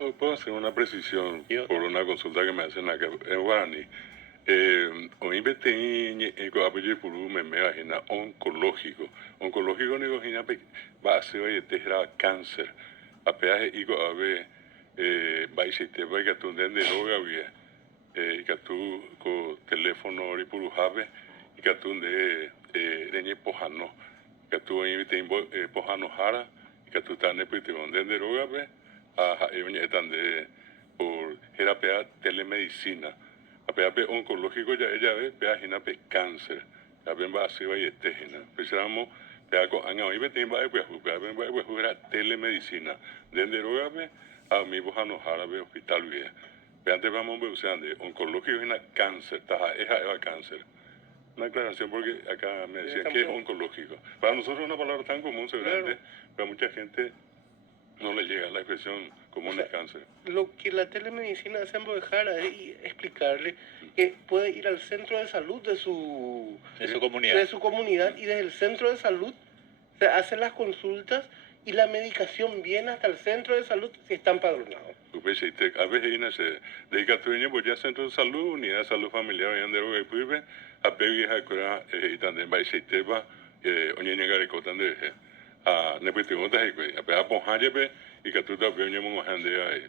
Puedo hacer una precisión Yo, por una consulta que me hacen acá en Guaraní. Hoy apoyo puru me imagina oncológico. Oncológico ni cojina va a ser oye tegra cáncer. Apenas igo a ver va a ser te va a tu de droga bien. Y que tú con teléfono y puru have y que tú de pojano. Que tú hoy te pojano jara y que tú estás en el de droga bien a están de por terapia telemedicina a pe oncológico ya ella ve pe agina pe cáncer ya ven va a ser y tejena pensamos ya con anga hoy me va a jugar telemedicina desde droga ve a mi boja no jarabe hospital bien pe antes vamos a usar de oncológico es una cáncer taja es cáncer una aclaración porque acá me decían que es oncológico. Para nosotros es una palabra tan común, seguramente, para mucha gente no le llega la expresión común de cáncer. lo que la telemedicina hace en Bojara es explicarle que puede ir al centro de salud de su comunidad y desde el centro de salud se hacen las consultas y la medicación viene hasta el centro de salud si está empadronado. A veces se dedica a tu niño, pues ya centro de salud, unidad de salud familiar, y ande que puede a pedir a cura y también va a ser tema, oye, llegar a cotan de a nepetigotas y a pedir a ponjaje y que tú te apoyes muy grande ahí.